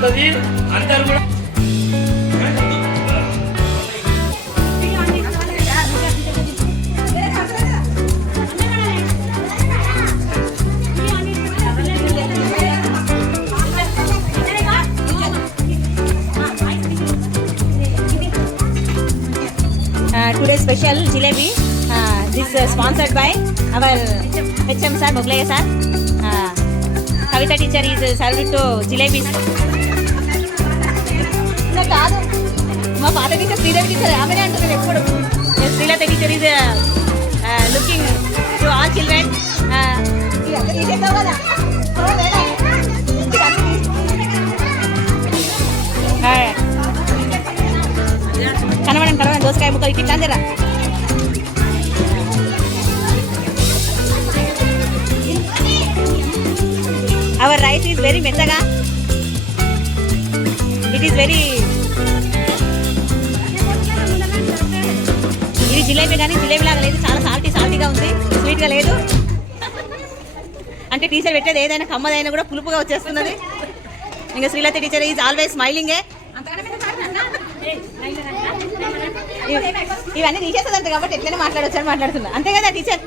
అయిపోతుంది అందరు కూడా. Today special jalebi. This sponsored by our HM sir, Moglaya sir. Kavita teacher is served to jalebis. No, kaadu. Ma paata teacher Sridevi teacher amene antunnaru eppudu. Srilata teacher is looking to all children. Teechesavu kada. కనవడం దోసకాయ ముక్కలు ఇట్లా జరా. Hour rice is very మెత్తగా. It is very, ఇది జిలేబీ కానీ జిలేబీ లాగా లేదు, చాలా సాల్టీగా ఉంది, స్వీట్గా లేదు. అంటే టీచర్ పెట్టేది ఏదైనా కమ్మదైనా కూడా పులుపుగా వచ్చేస్తున్నది. ఇంకా శ్రీలత టీచర్ ఈజ్ ఆల్వేస్ స్మైలింగే. ఇవన్నీ తీసేస్తుందంట కాబట్టి ఎట్లనే మాట్లాడొచ్చని మాట్లాడుతున్నా, అంతే కదా టీచర్.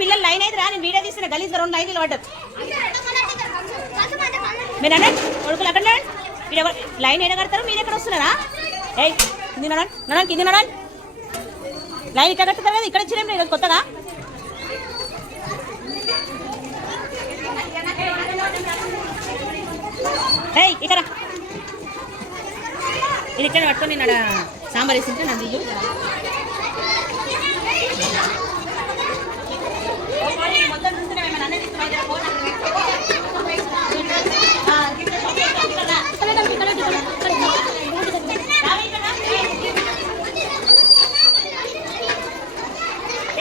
పిల్లలు లైన్ అయితే రా, నేను వీడియో తీస్తున్నా. గలీజ్ రెండు లైన్ నిలబడ్డారు. మీరు అనండి కొడుకులు అక్కడ లైన్ ఎడ కడతారు, మీరు ఎక్కడ వస్తున్నారా? కింది నడండి కింది నడండి. లైన్ ఇక్కడ కట్టుతారు కదా, ఇక్కడ వచ్చినాం ఈరోజు కొత్తగా. ఇక్కడ ఇది ఇక్కడ పట్టుకొని నేను సాంబార్ వేసింటే నన్ను దియ్యు. మొత్తం ఏం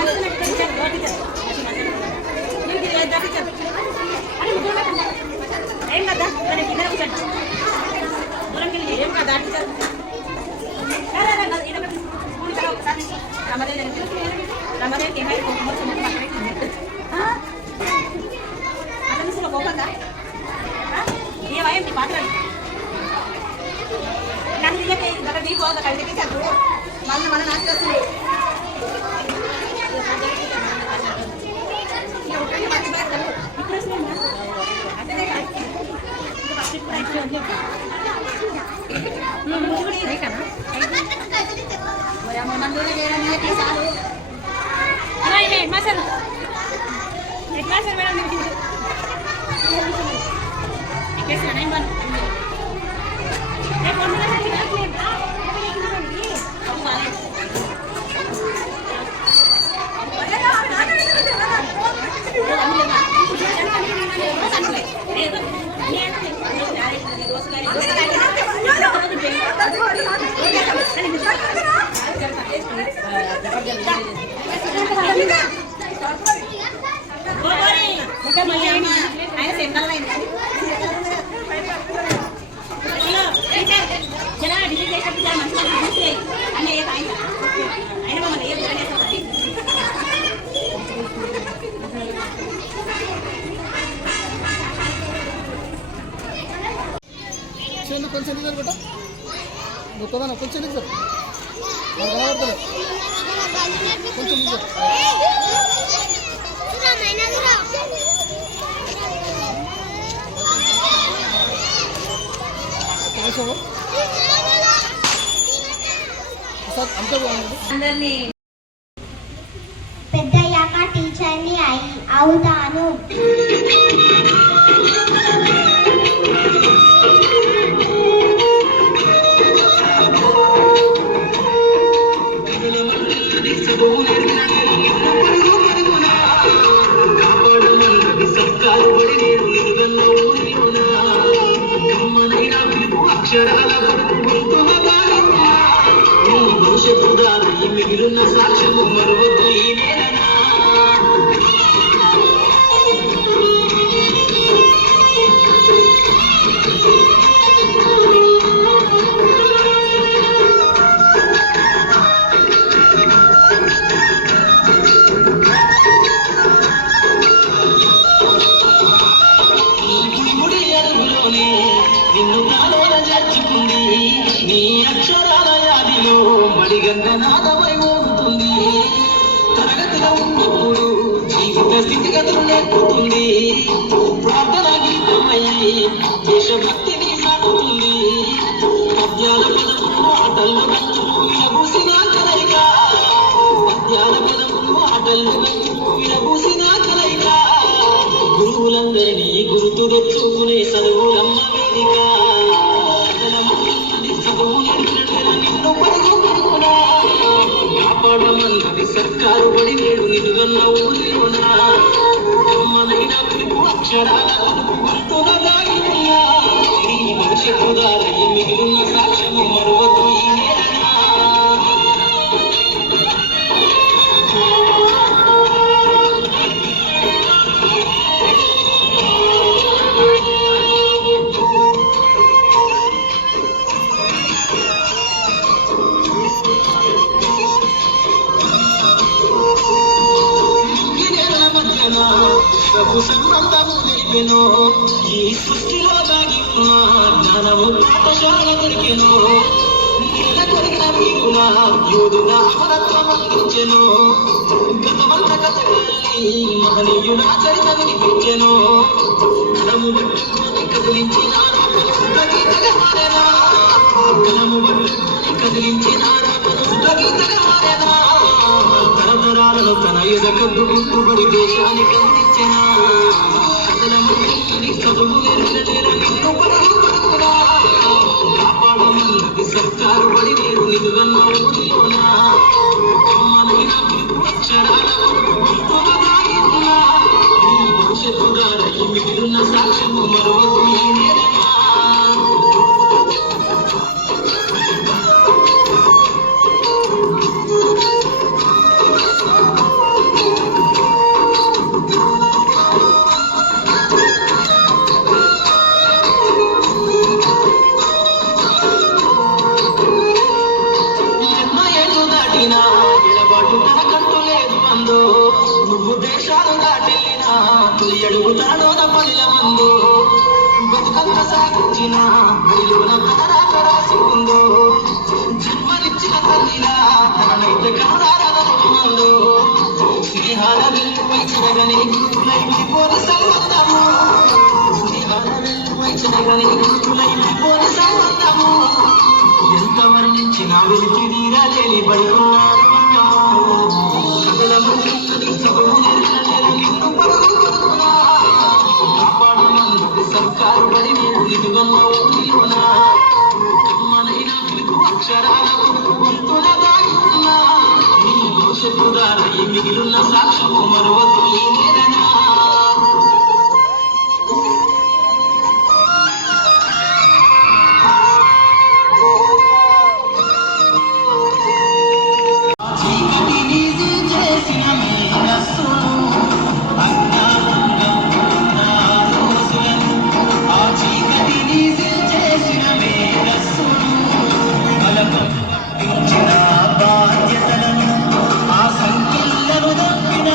కదా ఏం కదా పోకుండా ఏమయ్యింది మాట్లాడి నన్ను దిగ నీకు కలిసి చదువు మళ్ళీ మన నాకు వస్తుంది. కొంచెం నిజం బేట గొప్పదన కొంచెం నిజం కనబడతలే కొంచెం నిజం అంతే బాగుంది. పెద్దయ్యాక టీచర్ని అవుతాను. కాపాడమన్నది సర్కారు బడి, నేను ఇరుగల్లో పిలుపు అక్షరాల కొడుకు గుర్తుగా నీ భవిష్యత్తు దారి మిగిలిన సాక్ష్యము మరువద్దు ఈ నేలనా నిన్ను నాలోన చేర్చుకుంది నీ అక్షరాల యాదిలో మడిగంగ నాదమై మోగుతుంది తరగతిలో ఉన్నప్పుడు జీవిత స్థితిగతులు నేర్పుతుంది ప్రార్థన గీతమయ్యి దేశభక్తిని సాగుతుంది పద్యాల పదములు ఆటల్లో విరబూసిన కలయిక పద్యాల పదములు ఆటల్లో విరబూసిన కలయిక గురువులందరినీ గుర్తు తెచ్చుకునే చదువులమ్మ వేదిక చదువు నిన్ను పడుకున్నా కాపాడమన్నది సర్కారు బడి నేడు నిలుగన్న ఊరిలోనా అమ్మనైన పిలుపు అక్షరాల గుర్తుగా దాగినా నీ భవిష్యత్తు దారి మిగిలిన సాక్ష్యము మరువద్దు ఈ నేలనా ప్రభు సంబంధము తెలిపెను ఈ సృష్టిలో దాగి ఉన్న జ్ఞానము పాఠశాల దొరికెను నేల కొరిగిన వీరుల యోధుగా అమరత్వం అందించెను గతమంత కథಗಳಲ್ಲಿ మహనీయుల చరిత వినిపించెను కలము పట్టుకొని కదిలించిన గీతగా మారెనా కలము పట్టుకొని కదిలించిన గీతగా మారెనా తరతరాలను తన ఎదకద్దు గుర్తుబడి దేశానికి అందించిన చదువు నేర్చిన నిన్ను పడుకున్నా కాపాడమన్నది సర్కారు బడి నేడు నిలుగన్న ఊరిలోనా అమ్మనైన పిలుపు అక్షరాల గుర్తుగా దాగినా నీ భవిష్యత్తు దారి మిగిలిన సాక్ష్యము మరువద్దు ఈ నేలనా ఎడబాటు తనకంటూ లేదు మందు నువ్వు దేశాలు దాటెళ్ళినా తొలి అడుగుతాడో పదిల మందు బతుకంత సాగించిన బడిలోన కథరాక రాసి ఉందో జన్మనిచ్చిన తల్లిలా తననైతే కనురారదమందు స్నేహాల వెల్లుపై చెరగని గురుకులై విడిపోని సంబంధము స్నేహాల వెల్లుపై చెరగని గురుకులై విడిపోని సంబంధము ఎంత వర్ణించినా వెలికి నీరాలేని పడి ఉన్నారు కాపాడమన్నది సర్కారు బడి నేడు నిలుగన్న ఊరిలోనా అమ్మనైన పిలుపు అక్షరాల గుర్తుగా దాగినా నీ భవిష్యత్తు దారి మిగిలిన సాక్ష్యము మరువద్దు ఈ నేలనా బాధ్యతలను ఆ సంఖ్యలను దొక్కిన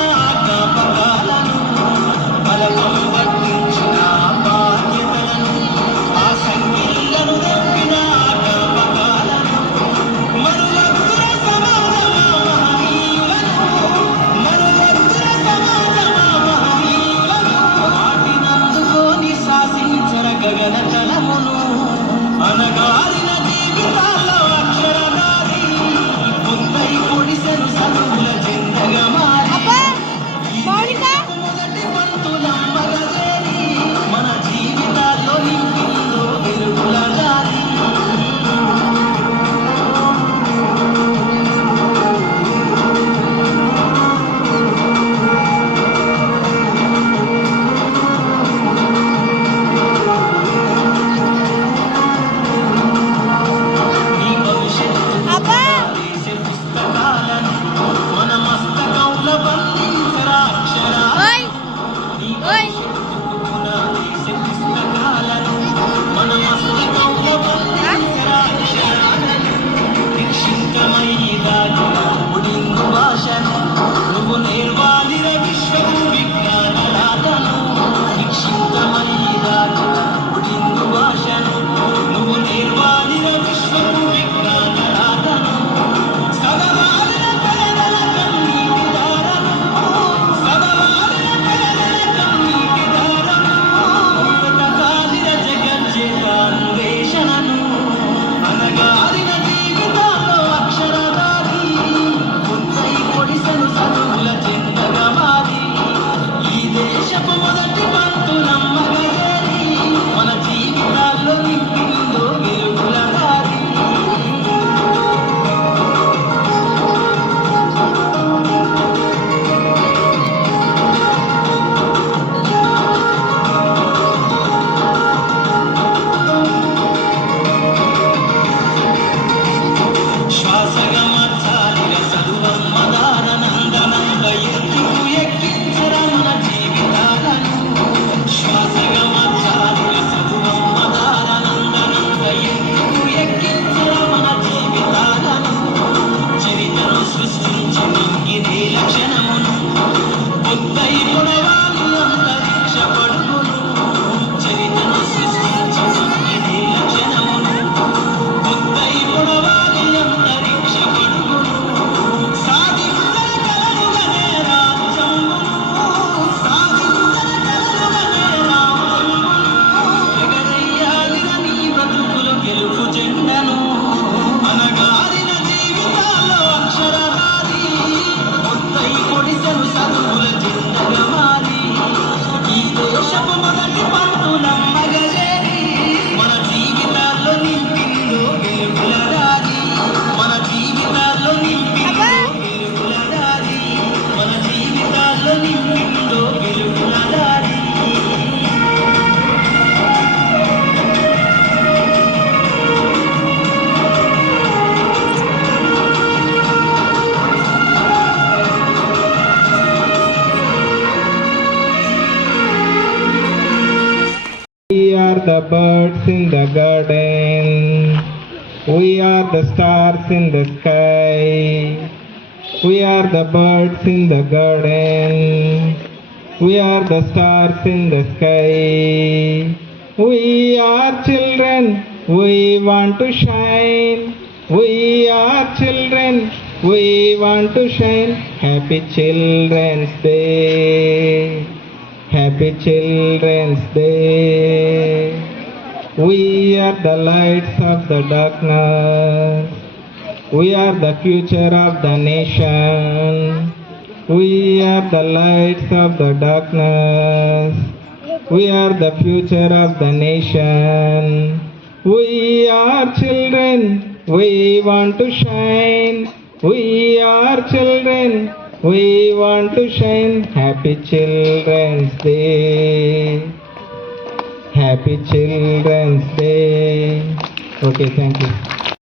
in the garden. We are the stars in the sky. We are the birds in the garden. We are the stars in the sky. We are children, we want to shine. We are children, we want to shine. Happy Children's Day. Happy Children's Day. We are the lights of the darkness. We are the future of the nation. We are the lights of the darkness. We are the future of the nation. We are children, we want to shine. We are children, we want to shine. Happy Children's Day. Happy Children's Day. Okay, thank you.